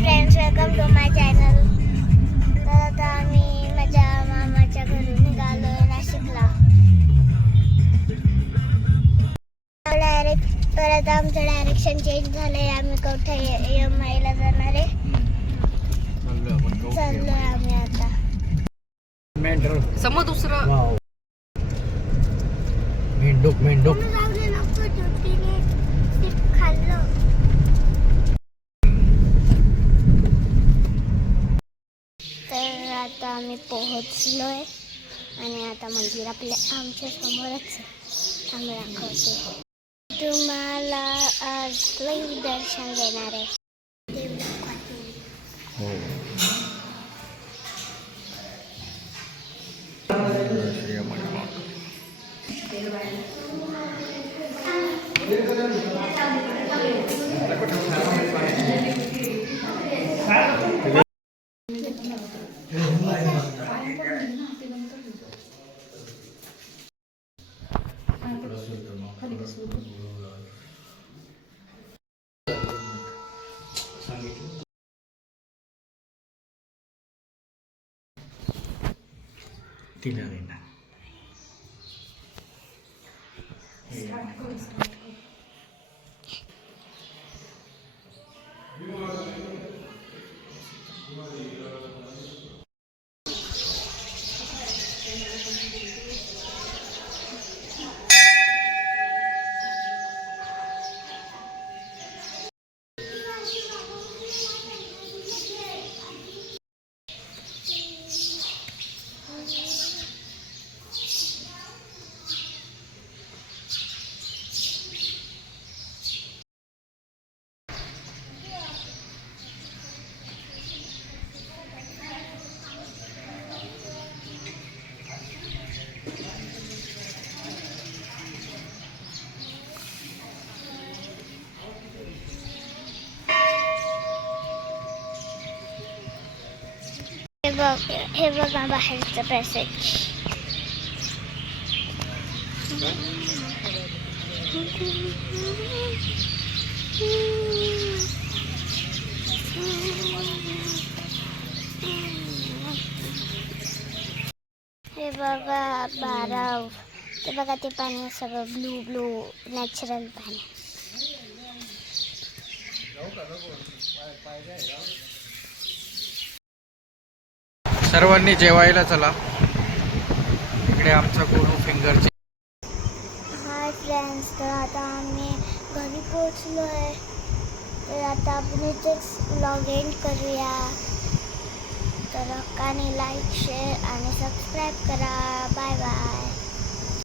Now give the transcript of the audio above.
Friends, welcome to my channel. तर आता आम्ही माझ्या मामाच्या घरी निघालो नाशिकला. परत आमचं डायरेक्शन चेंज झालंय. आम्ही कुठे EMI ला जाणार आहे. चाललोय आम्ही आता. समोर दुसरं मेंढूक खाल्लं. तर आता आम्ही पोहोचलोय आणि आता मंदिर आमच्या समोरच आहे. आम्ही दाखवते तुम्हाला. आज लाईव्ह दर्शन देणार आहे. हे बघा बाहेरचं पॅसेज. हे बघा बाराव. ते बघा ते पाणी सगळं ब्लू नॅचरल पाणी. सर्वांनी जेवायला चला. इकडे आमचा गुरु फिंगरची. हाय फ्रेंड्स, तर आता आम्ही घरी पोहोचलो आहे. तर आता आपण इथेच व्लॉग एंड करूया. तर हक्काने लाईक, शेअर आणि सबस्क्राईब करा. Bye bye.